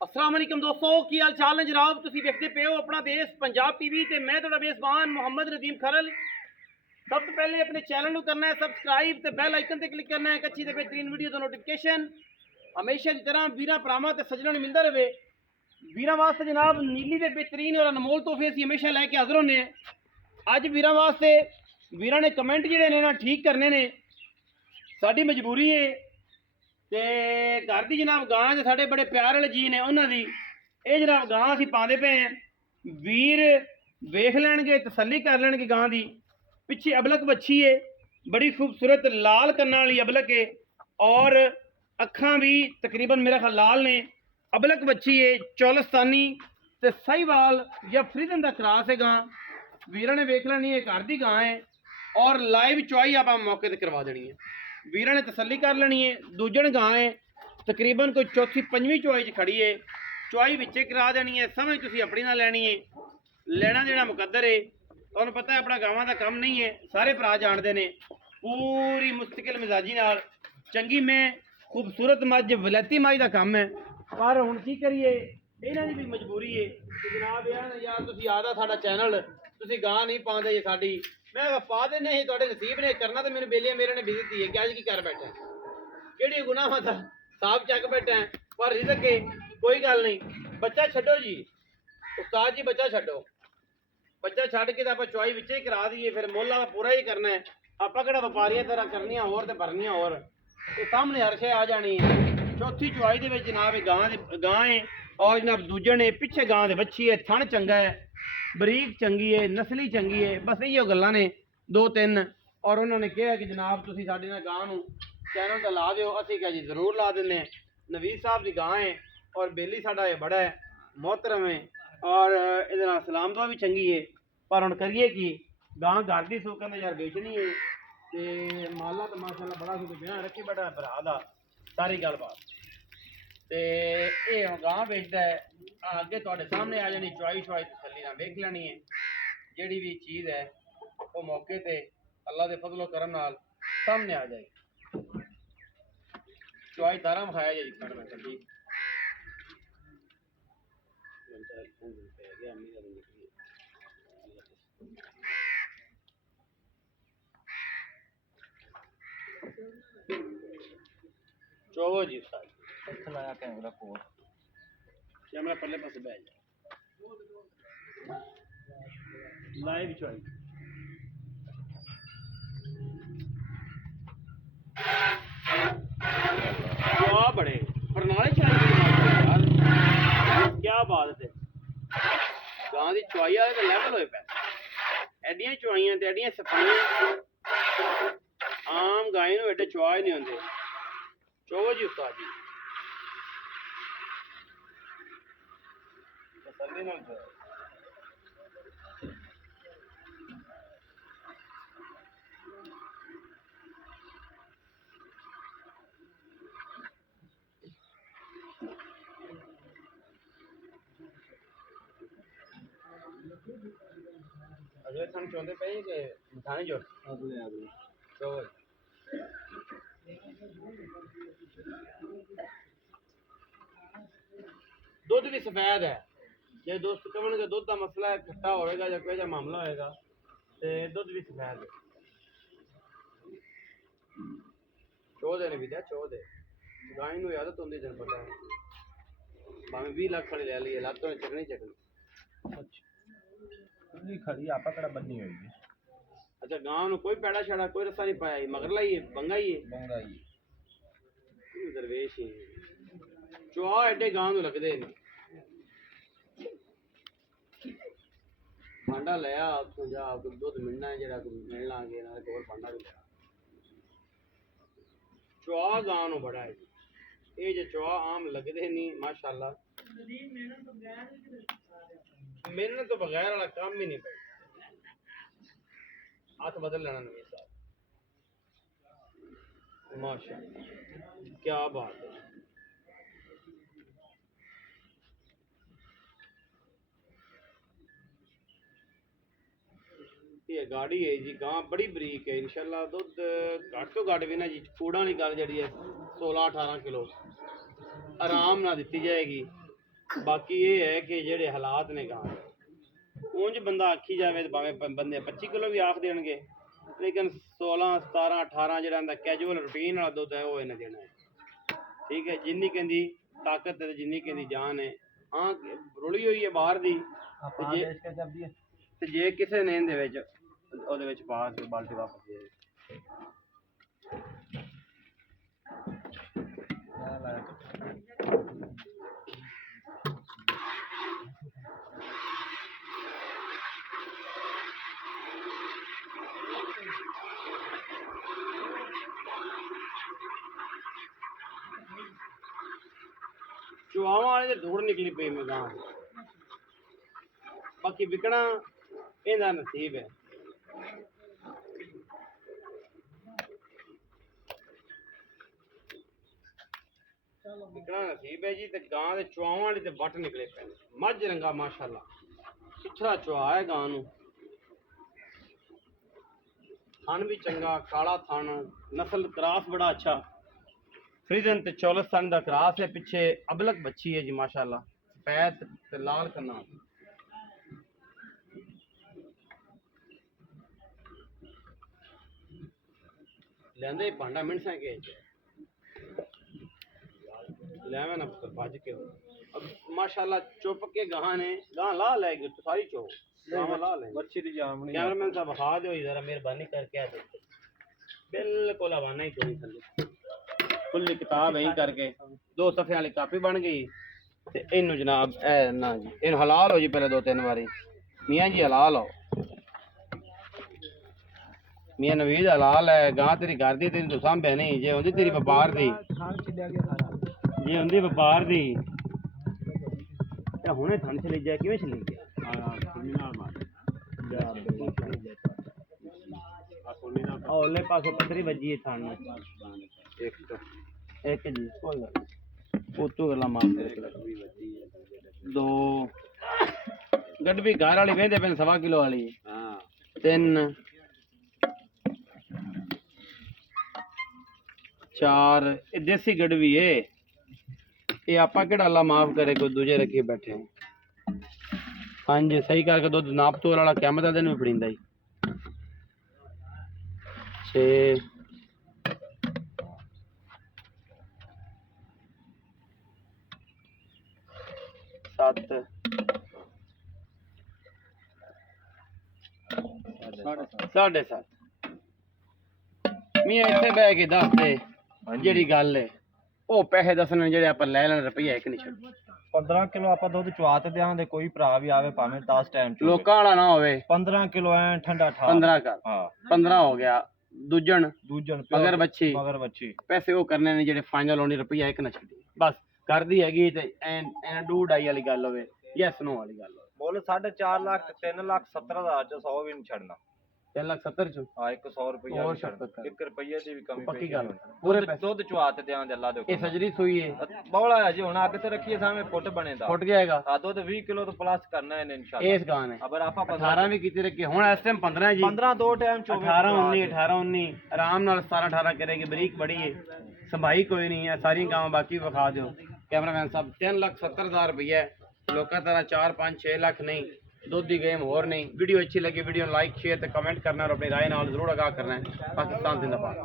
अस्सलाम वालेकुम दोस्तों की हाल चाल ने जनाब तुसी देखते पे हो अपना देश पंजाब टीवी ते मैं थोड़ा मेज़बान मोहम्मद नदीम खरल। सब तो पहले अपने चैनल को करना है सब्सक्राइब ते बेल आइकन ते क्लिक करना है एक अच्छी ते बेहतरीन वीडियो का नोटिफिकेशन हमेशा की तरह वीरा भरावां ते सज्जनों ने मिलता रहे। वीरा वास्ते जनाब नीली ते बेहतरीन और अनमोल तोहफे असीं हमेशा लैके हाजिर होने हैं। अज वीरा वास्ते वीरा ने कमेंट जिहड़े ने ना ठीक करने ने, साडी मजबूरी है ते घर की जनाब गां ते साडे बड़े प्यार वाले जी ने उन्हां दी ये जनाब गां असीं पांदे पे हैं। वीर वेख लैणगे तसल्ली कर लैणगे गां दी। पिछे अबलक बच्छी है, बड़ी खूबसूरत लाल कन्नां वाली अबलक है और अखां भी तकरीबन मेरा ख्याल लाल ने। अबलक बच्छी है चौलस्तानी ते साहिवाल या फ्रीदन दा क्रॉस है गां। वीरा ने वेख लैनी है, घर दी गां है और लाइव चुआई आप मौके ते करवा देनी है। वीरा ने तसल्ली कर लेनी है। दूजन गां है तकरीबन कोई चौथी पंजवीं चुआई च खड़ी है, चुआई विचे करा देनी है। समझ तुसी अपनी ना लैनी है, लेना जेड़ा मुकद्दर है। तुहानू पता है अपना गावां दा कम नहीं है, सारे भरा जानते हैं। पूरी मुस्तकिल मिजाजी नाल चंगी में खूबसूरत मझ वलैती मझ का कम है, पर हुण की करिए इन्हां दी भी मजबूरी है कि जनाब यार तुसी आदा साडा चैनल तुसी गां नहीं पाते जे साडी। मैं पा देने ही तुहाडे नसीब ने करना तो मैंने बेलिया मेरे ने बेइज्जती है कि अज की कर बैठा केड़ी गुनाह था साहब चक बैठा है। पर रिजक है कोई गल नहीं। बच्चा छड्डो जी उस्ताद जी, बच्चा छड्डो, बच्चा छड्ड के तो आप चुआई विचे ही करा दीए, फिर मुल आप पूरा ही करना है। आप किहड़ा व्यापारियां तरह करनियां होर ते भरनियां होर, ते सामने हर शे आ जानी है। चौथी चुआई दे विच जनाब गां है और जनाब दूजन है पिछे गां दे बच्ची है। थण चंगा है, बरीक चंगी है, नस्ली चंगी है, बस इहो गल्लां ने दो तीन। और उन्होंने कहा कि जनाब तुसी साडे नाल गां नूं चैनल ते ला दिओ। असीं कहा जी जरूर ला दिंदे। नवीद साहब की गां है और बेली साडा ये बड़ा है मोहतरम है और इहदे नाल सलाम दुआ भी चंगी है। पर हुण करिए कि गां घर दी सो कहंदा यार बेचनी है ते माला तो माशाअल्लाह बड़ा कुछ बयान रखी बैठा भरा दा सारी गलबात ते ये हुण गां बेचदा है। अगे तुहाडे सामने आ जानी चुआई शुआई तसल्ली नाल वेख लैनी है। जिहड़ी भी चीज़ है वो मौके ते अल्लाह दे फजलो करम नाल सामने आ जाएगी। चुआई तारा खाया जी खड़ में कभी चोवो जी साहब लाया कैमरा कोल कैमरा पहले पास बैठ जा लाइव चुआई क्या बड़े प्रणाली चाहिए क्या बात है। गां की चुआई वाले तो लैवल होए पे एडियां चुआइयां ते एडियां सफाइयां आम गाय नूं एडे चुआ ही नहीं होंदे। चोवो जी उस्ताद जी तसल्ली नाल चुआओ। अगले थाने चाहते पे कि थाने जो अगले अगले चोवो दुध भी सफेद है। जे दोस्त कमन के दुध का मसला है खट्टा होएगा या कोई मामला होएगा तो दुध भी सफेद है। चो देने भी चो दे गाय नूं आदत होंदी तेन पता है भावें 20 लाख खड़ी ले ली लत्त ने चकनी चकनी। नहीं खड़ी आपा कड़ा बन्नी हुई है। अच्छा गांव नूं कोई पैड़ा छड़ा कोई रस्सा नहीं पाया मगर लाई बंगा ही है बंगा ही दरवेश ही चुआ एडे गांव नूं लगदे ने। भांडा लिया उत्थों जा दुध मिलना है जेड़ा मिलना अगे नाल होर भांडा भी लिया। चुआ गांव नूं बड़ा है जी। ये जो चुआ आम लगदे नहीं माशाअल्लाह मेहनत तो बगैर वाला काम ही नहीं पे हाथ बदल लेना नवी साहब माशाअल्लाह क्या बात है। ये गाड़ी है जी गां बड़ी बरीक है इंशाल्लाह दुध घट तो घट भी ना जी कूड़ा नहीं गल जी है 16-18 किलो आराम ना दी जाएगी। ਬਾਕੀ ਇਹ ਹੈ ਕਿ ਜਿਹੜੇ ਹਾਲਾਤ ਨੇ ਗਾਂ ਉਂਝ ਬੰਦਾ ਆਖੀ ਜਾਵੇ ਤਾਂ ਭਾਵੇਂ ਬੰਦੇ 25 ਕਿਲੋ ਵੀ ਆਖ ਦੇਣਗੇ, ਲੇਕਿਨ 16 17 18 ਜਿਹੜਾ ਇਹਦਾ ਕੈਜੂਅਲ ਰੂਟੀਨ ਵਾਲਾ ਦੁੱਧ ਹੈ ਉਹ ਇਹਨੇ ਦੇਣਾ ਹੈ। ਠੀਕ ਹੈ, ਜਿੰਨੀ ਕਹਿੰਦੀ ਤਾਕਤ ਹੈ ਜਿੰਨੀ ਕਹਿੰਦੀ ਜਾਨ ਹੈ। ਹਾਂ ਰੁਲੀ ਹੋਈ ਹੈ ਬਾਹਰ ਦੀ, ਤੇ ਜੇ ਕਿਸੇ ਨੇ ਇਹਦੇ ਵਿੱਚ ਉਹਦੇ ਵਿੱਚ ਪਾ ਕੇ ਬਾਲਟੀ ਵਾਪਸ ਦੇ ਚੁਆਵਾਂ ਵਾਲੇ ਤੇ ਧੂੜ ਨਿਕਲੀ ਪਈ ਮੈਂ ਗਾਂ। ਬਾਕੀ ਵਿਕਣਾ ਇਹਦਾ ਨਸੀਬ ਹੈ। ਵਿਕਣਾ ਨਸੀਬ ਹੈ ਜੀ। ਤੇ ਗਾਂ ਦੇ ਚੁਆਵਾਂ ਵਾਲੇ ਤੇ ਵੱਟ ਨਿਕਲੇ ਪਏ ਨੇ। ਮੱਝ ਰੰਗਾ ਮਾਸ਼ਾਅੱਲਾ ਪਿਛੜਾ ਚੁਆ ਹੈ ਗਾਂ ਨੂੰ, ਥਣ ਵੀ ਚੰਗਾ ਕਾਲਾ ਥਣ, ਨਸਲ ਕਰਾਸ ਬੜਾ ਅੱਛਾ, ਫਰੀਦਨ ਤੇ ਚੌਲਸਤਾਨ ਦਾ ਕਰਾਸ है। पीछे अबलक बच्ची है जी माशाल्लाह, सफेद ते लाल करना। लेंदे भांडा मिनसा के लेवे ना पुत्र भज के अब माशाल्लाह चुप के गां ने गां ला लेगी तो सारी चो गां ला ले बच्ची दी जामनी। कैमरामैन साहब बखा दो जरा मेहरबानी करके बिल्कुल हवाना ही कोई थल्ले खुली किताब यही करके 2 सफ़े वाली कापी बन गई। ते इनू जनाब ए ना जी इन हलाल हो जी पहले 2-3 बारी मियाँ जी हलाल हो। मियाँ नवीद हलाल है। गां तेरी घर दी तेरी तो सांभे नहीं, जे होंदी तेरी व्यापार दी, जे होंदी व्यापार दी ते हुणे थन चली जाए किवें चली गया ओले पासों पथरी बजी है थान एक जी उतों गल्लां मारदे 2 गड्डी घर वाली वेंदे पे 1.25 किलो वाली 3 4 ये देसी गड़वी है। ये आपा केड़ा अल्लाह माफ करे कोई दूजे रखे बैठे हैं। हाँ जी सही करके दुध नाप तोल वाला क़यामत दिन भी फड़ींदा ही 6 7 7.5 मियाँ इत्थे बह के दस दे ਜਿਹੜੀ ਗੱਲ ਹੈ ਉਹ ਪੈਸੇ ਦੱਸਣੇ ਜਿਹੜੇ ਆਪਾਂ ਲੈ ਲੈਣ ਰੁਪਈਆ ਇੱਕ ਨਹੀਂ ਛੱਡ। 15 ਕਿਲੋ ਆਪਾਂ ਦੁੱਧ ਚਵਾ ਤੇ ਦਿਆਂਗੇ, ਕੋਈ ਭਰਾ ਵੀ ਆਵੇ ਭਾਵੇਂ 10 ਟਾਈਮ ਚ ਲੋਕਾਂ ਵਾਲਾ ਨਾ ਹੋਵੇ। 15 ਕਿਲੋ ਐ ਠੰਡਾ ਠਾ 15 ਕਰ ਹਾਂ 15 ਹੋ ਗਿਆ। ਦੂਜਣ ਮਗਰ ਬੱਚੀ ਪੈਸੇ ਉਹ ਕਰਨੇ ਨੇ ਜਿਹੜੇ ਫਾਈਨਲ ਹੋਣੀ ਰੁਪਈਆ ਇੱਕ ਨਾ ਛੱਡੀ ਬਸ ਕਰਦੀ ਹੈਗੀ। ਤੇ ਐ ਡੂ ਡਾਈ ਵਾਲੀ ਗੱਲ ਹੋਵੇ ਯੈਸ ਨੋ ਵਾਲੀ ਗੱਲ ਹੋਵੇ। ਮੁੱਲ 4.5 ਲੱਖ 3,70,000 ਚ 100 ਵੀ ਨਹੀਂ ਛੱਡਣਾ। 3,70,000 ਚ ਹਾਂ 100 ਰੁਪਈਆ ਹੋਰ ਨਹੀਂ ਛੱਡਣਾ, 1 ਰੁਪਈਏ ਦੀ ਵੀ ਕਮੀ ਪੱਕੀ ਗੱਲ ਪੂਰੇ ਦੁੱਧ ਚਵਾ ਤੇ ਦਿਆਂਗੇ ਅੱਲਾ ਦੇ ਇਹ ਸਜਰੀ ਸੂਈ ਹੈ ਬੌਲਾ ਹੈ ਜੀ। ਹੁਣ ਅੱਗ ਤੇ ਰੱਖੀਏ ਸਾਹਮਣੇ ਫੁੱਟ ਬਣੇਦਾ ਫੁੱਟ ਜਾਏਗਾ। ਆ ਦੁੱਧ 20 ਕਿਲੋ ਤੋਂ ਪਲੱਸ ਕਰਨਾ ਇਹਨੇ ਇਨਸ਼ਾਅੱਲਾ। ਇਸ ਗਾਂ ਨੇ ਅਬਰ ਆਪਾਂ 18 ਵੀ ਕੀਤੇ ਰੱਖੇ ਹੁਣ ਇਸ ਟਾਈਮ 15 ਜੀ 15 ਦੋ ਟਾਈਮ ਚ 18 19 ਆਰਾਮ ਨਾਲ 17-18 ਕਰੇਗੀ। ਬਰੀਕ ਬੜੀ ਹੈ ਸੰਭਾਈ ਕੋਈ ਨਹੀਂ ਹੈ। ਸਾਰੀ ਗਾਵਾਂ ਬਾਕੀ ਵਿਖਾ ਦਿਓ ਕੈਮਰਾਮੈਨ ਸਾਹਿਬ। 3,70,000 ਰੁਪਈਆ ਲੋਕਾਂ ਤਰ੍ਹਾਂ 4-5-6 ਲੱਖ नहीं दुध की गेम और नहीं। वीडियो अच्छी लगी वीडियो लाइक शेयर तो कमेंट करना और अपनी राय नाल जरूर आगाह करना है। पाकिस्तान जिंदाबाद।